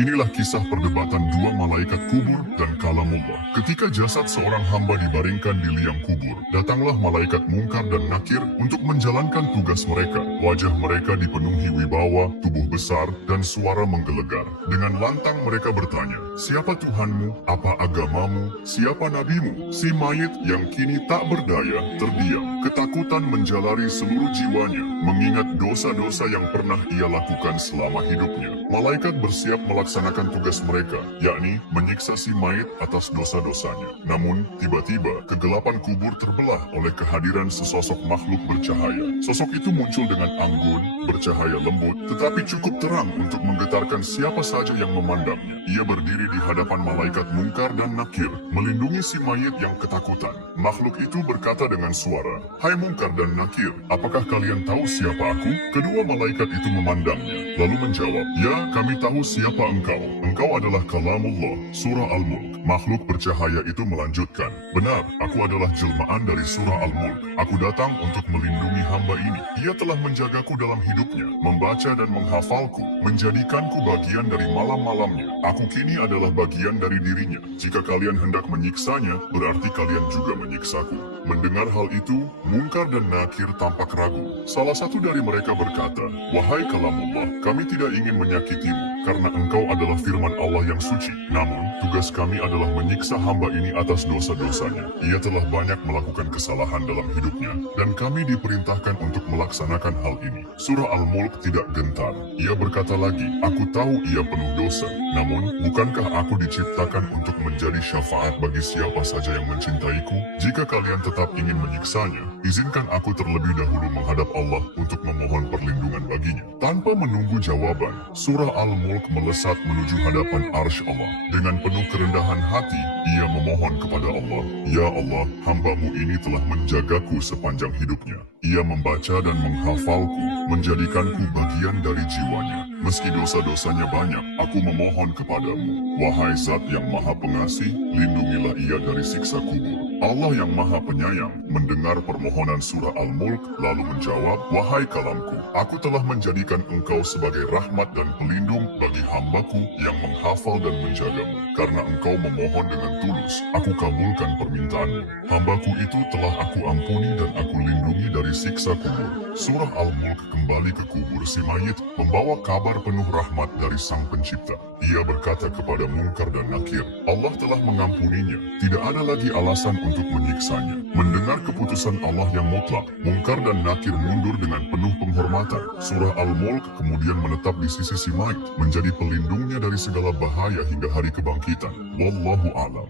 Inilah kisah perdebatan dua malaikat kubur dan kalamullah. Ketika jasad seorang hamba dibaringkan di liang kubur, datanglah malaikat Mungkar dan Nakir untuk menjalankan tugas mereka. Wajah mereka dipenuhi wibawa, tubuh besar, dan suara menggelegar. Dengan lantang mereka bertanya, "Siapa Tuhanmu? Apa agamamu? Siapa nabimu?" Si mayit yang kini tak berdaya terdiam. Ketakutan menjalari seluruh jiwanya, mengingat dosa-dosa yang pernah ia lakukan selama hidupnya. Malaikat bersiap melaksanakan tugas mereka, yakni menyiksa si mayit atas dosa-dosanya. Namun, tiba-tiba kegelapan kubur terbelah oleh kehadiran sesosok makhluk bercahaya. Sosok itu muncul dengan anggun, bercahaya lembut, tetapi cukup terang untuk menggetarkan siapa saja yang memandangnya. Ia berdiri di hadapan malaikat Mungkar dan Nakir, melindungi si mayit yang ketakutan. Makhluk itu berkata dengan suara, "Hai Mungkar dan Nakir, apakah kalian tahu siapa aku?" Kedua malaikat itu memandangnya, lalu menjawab, "Ya, kami tahu siapa engkau. Engkau adalah Kalamullah." Surah Al-Mulk. Makhluk bercahaya itu melanjutkan, "Benar, aku adalah jelmaan dari Surah Al-Mulk. Aku datang untuk melindungi hamba ini. Ia telah menjagaku dalam hidupnya, membaca dan menghafalku, menjadikanku bagian dari malam-malamnya. Aku kini adalah bagian dari dirinya. Jika kalian hendak menyiksanya, berarti kalian juga menyiksaku." Mendengar hal itu, Mungkar dan Nakir tampak ragu. Salah satu dari mereka berkata, "Wahai Kalamullah, kami tidak ingin menyakitimu, karena engkau adalah firman Allah yang suci. Namun, tugas kami adalah menyiksa hamba ini atas dosa-dosanya. Ia telah banyak melakukan kesalahan dalam hidupnya, dan kami diperintahkan untuk melaksanakan hal ini." Surah Al-Mulk tidak gentar. Ia berkata lagi, "Aku tahu ia penuh dosa. Namun, bukankah aku diciptakan untuk menjadi syafaat bagi siapa saja yang mencintaiku? Jika kalian tetap ingin menyiksanya, izinkan aku terlebih dahulu menghadap Allah untuk memohon perlindungan baginya." Tanpa menunggu jawaban, Surah Al-Mulk melesat menuju hadapan arsy Allah. Dengan penuh kerendahan hati, ia memohon kepada Allah, "Ya Allah, hambamu ini telah menjagaku sepanjang hidupnya. Ia membaca dan menghafalku, menjadikanku bagian dari jiwanya. Meski dosa-dosanya banyak, aku memohon kepadamu. Wahai Zat yang Maha Pengasih, lindungilah ia dari siksa kubur." Allah yang Maha Penyayang mendengar permohonan Surah Al-Mulk lalu menjawab, "Wahai kalamku, aku telah menjadikan engkau sebagai rahmat dan pelindung bagi hambaku yang menghafal dan menjagamu. Karena engkau memohon dengan tulus, aku kabulkan permintaanmu. Hambaku itu telah aku ampuni dan aku lindungi dari siksa kubur." Surah Al-Mulk kembali ke kubur si mayit, membawa kabar penuh rahmat dari Sang Pencipta. Ia berkata kepada Mungkar dan Nakir, Allah telah mengampuninya. Tidak ada lagi alasan untuk menyiksanya. Mendengar keputusan Allah yang mutlak, Mungkar dan Nakir mundur dengan penuh penghormatan. Surah Al-Mulk kemudian menetap di sisi si mayit, menjadi pelindungnya dari segala bahaya hingga hari kebangkitan. Wallahu a'lam.